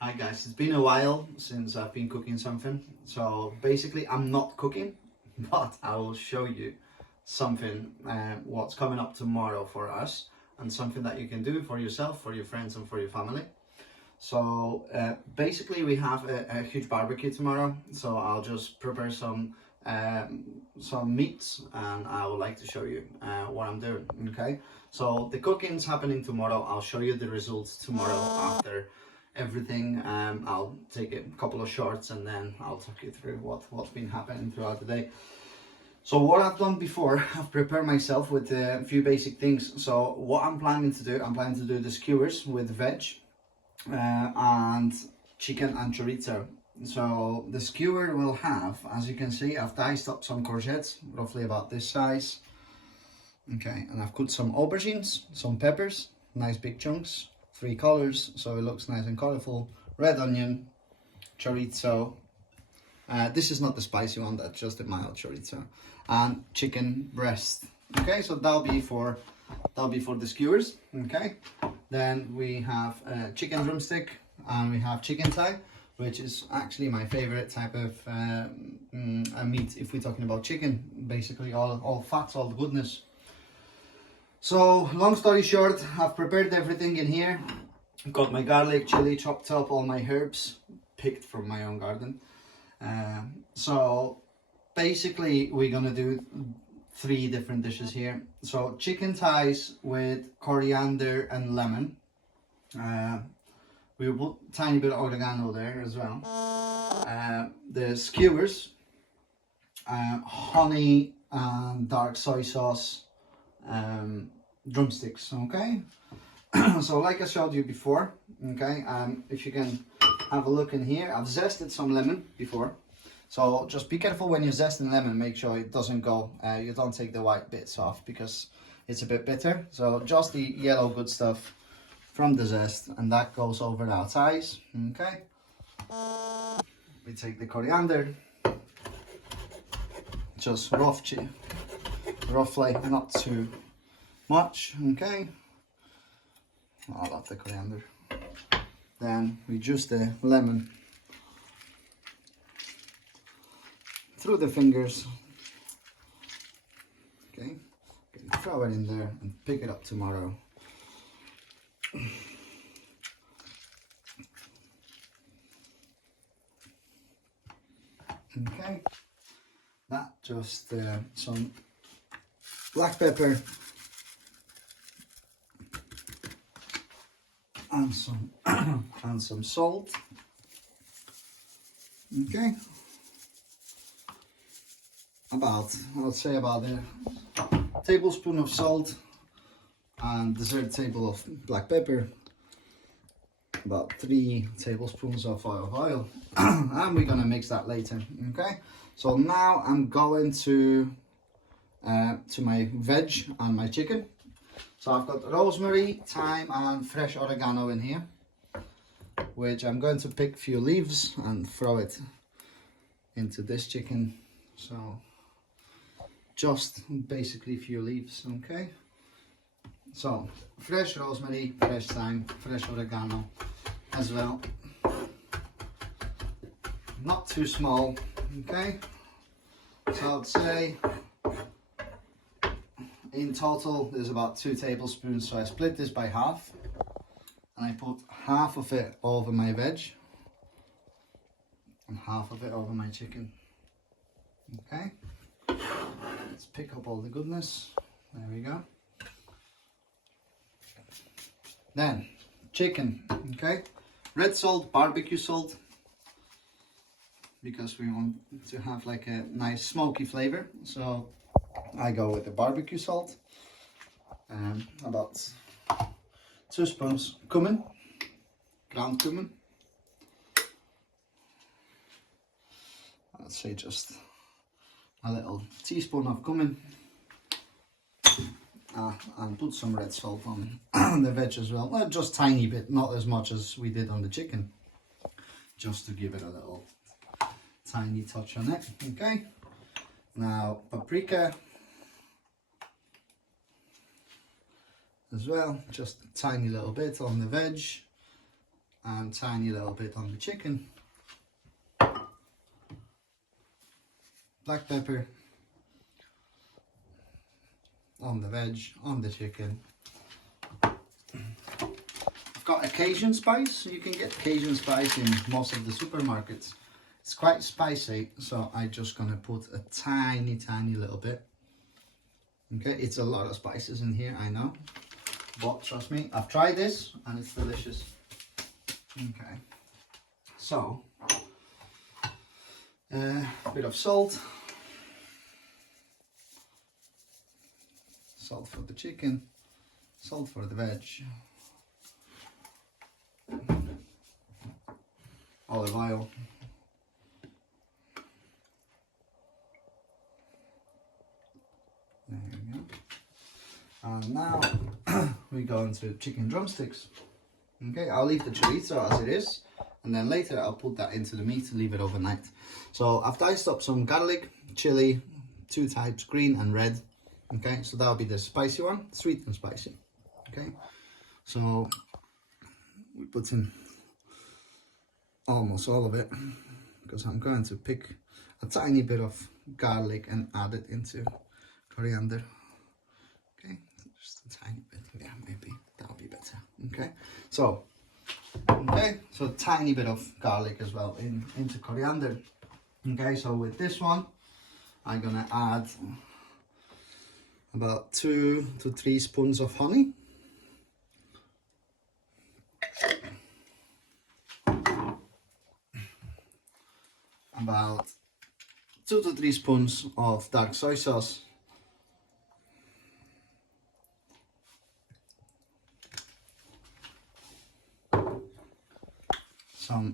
Hi guys, it's been a while since I've been cooking something. So basically I'm not cooking, but I will show you something, what's coming up tomorrow for us, and something that you can do for yourself, for your friends and for your family. So basically we have a huge barbecue tomorrow, so I'll just prepare some meats and I would like to show you what I'm doing. Okay, so the cooking's happening tomorrow. I'll show you the results tomorrow after everything. I'll take a couple of shots and then I'll talk you through what's been happening throughout the day. So what I've done before, I've prepared myself with a few basic things. So what I'm planning to do, I'm planning to do the skewers with veg and chicken and chorizo. So the skewer will have, as you can see, I've diced up some courgettes, roughly about this size. Okay, and I've cut some aubergines, some peppers, nice big chunks, 3 colors, so it looks nice and colorful. Red onion, chorizo. This is not the spicy one, that's just a mild chorizo, and chicken breast. Okay, so that'll be for the skewers. Okay, then we have chicken drumstick and we have chicken thigh, which is actually my favorite type of meat if we're talking about chicken. Basically all fats, all the goodness. So long story short, I've prepared everything in here. Got my garlic, chili chopped up, all my herbs picked from my own garden. So basically we're gonna do 3 different dishes here. So chicken thighs with coriander and lemon. We'll put a tiny bit of oregano there as well. The skewers, honey and dark soy sauce, drumsticks. Okay. So like I showed you before, okay, if you can have a look in here, I've zested some lemon before. So just be careful when you're zesting lemon, make sure it doesn't go, you don't take the white bits off because it's a bit bitter. So just the yellow good stuff from the zest, and that goes over our thighs. Okay. We take the coriander, just roughly, not too much. Okay. I love the coriander. Then we juice the lemon through the fingers. Okay, throw it in there and pick it up tomorrow. Okay, that just some black pepper and some and some salt. Okay, I'll say about a tablespoon of salt and dessert table of black pepper, about 3 tablespoons of oil. And we're gonna mix that later. Okay, so now I'm going to my veg and my chicken. So I've got rosemary, thyme and fresh oregano in here, which I'm going to pick a few leaves and throw it into this chicken. So just basically a few leaves. Okay, so fresh rosemary, fresh thyme, fresh oregano as well, not too small. Okay, so I'd say in total there's about 2 tablespoons, so I split this by half and I put half of it over my veg and half of it over my chicken. Okay, let's pick up all the goodness. There we go. Then chicken. Okay, red salt, barbecue salt, because we want to have like a nice smoky flavor, so I go with the barbecue salt, and about 2 spoons cumin, ground cumin. I'd say just a little teaspoon of cumin, and put some red salt on the veg as well. Just tiny bit, not as much as we did on the chicken, just to give it a little tiny touch on it. Okay, now paprika as well, just a tiny little bit on the veg, and tiny little bit on the chicken. Black pepper on the veg, on the chicken. I've got a Cajun spice. You can get Cajun spice in most of the supermarkets. It's quite spicy, so I'm just gonna put a tiny little bit. Okay, it's a lot of spices in here, I know, but trust me, I've tried this and it's delicious. Okay, so a bit of salt. Salt for the chicken, salt for the veg, olive oil, there we go. And now we go into chicken drumsticks. Okay, I'll leave the chorizo as it is, and then later I'll put that into the meat to leave it overnight. So I've diced up some garlic, chili, 2 types, green and red. Okay, so that'll be the spicy one, sweet and spicy. Okay, so we put in almost all of it because I'm going to pick a tiny bit of garlic and add it into coriander. Okay, just a tiny bit. Yeah, maybe that'll be better. Okay, so a tiny bit of garlic as well into coriander. Okay, so with this one, I'm gonna add about 2 to 3 spoons of honey. About 2 to 3 spoons of dark soy sauce.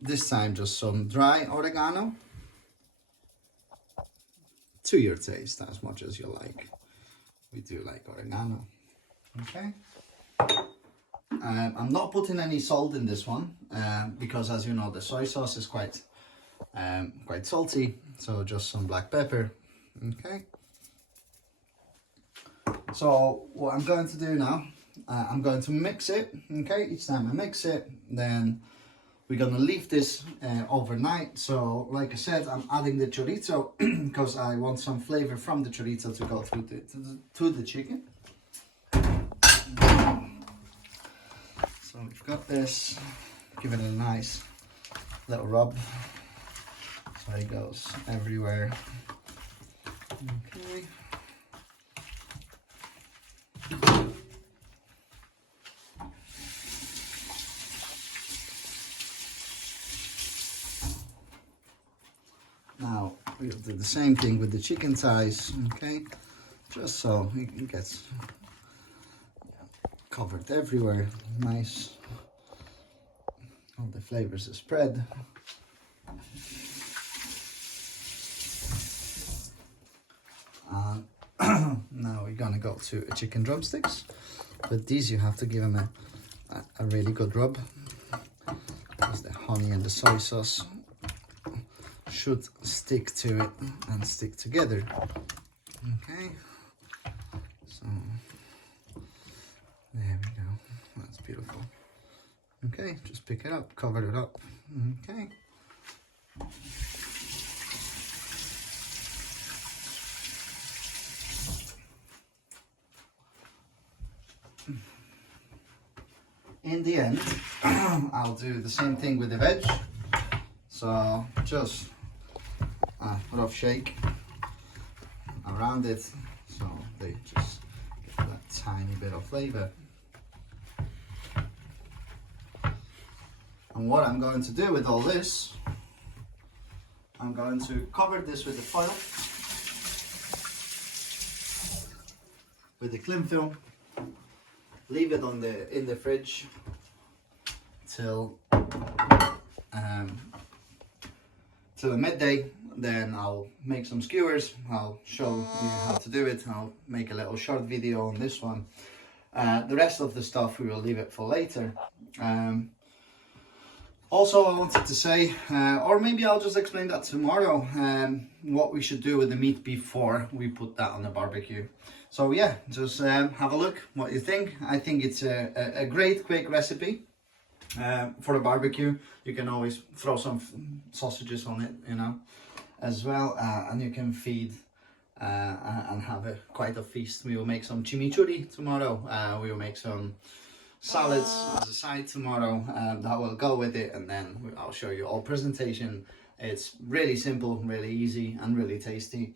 This time just some dry oregano. To your taste, as much as you like. We do like oregano. Okay. I'm not putting any salt in this one because, as you know, the soy sauce is quite salty. So just some black pepper. Okay. So what I'm going to do now, I'm going to mix it. Okay. Each time I mix it, then we're gonna leave this overnight. So, like I said, I'm adding the chorizo because I want some flavor from the chorizo to go through to the chicken. So we've got this. Give it a nice little rub so it goes everywhere. Okay. Now we'll do the same thing with the chicken thighs, okay? Just so it gets covered everywhere, nice. All the flavors are spread. Now we're gonna go to chicken drumsticks. With these you have to give them a really good rub because the honey and the soy sauce should stick to it and stick together. Okay, so there we go, that's beautiful. Okay, just pick it up, cover it up. Okay. In the end, I'll do the same thing with the veg. So just a rough shake around it so they just get that tiny bit of flavor. And what I'm going to do with all this, I'm going to cover this with the foil, with the cling film, leave it in the fridge till midday. Then I'll make some skewers. I'll show you how to do it. I'll make a little short video on this one. The rest of the stuff we will leave it for later. Also, I wanted to say, or maybe I'll just explain that tomorrow, what we should do with the meat before we put that on the barbecue. So yeah, just have a look what you think. I think it's a great quick recipe. For the barbecue, you can always throw some sausages on it, you know, as well, and you can feed and have quite a feast. We will make some chimichurri tomorrow. We will make some salads as a side tomorrow that will go with it, and then I'll show you all presentation. It's really simple, really easy, and really tasty.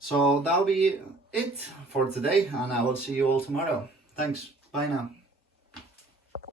So that'll be it for today, and I will see you all tomorrow. Thanks. Bye now.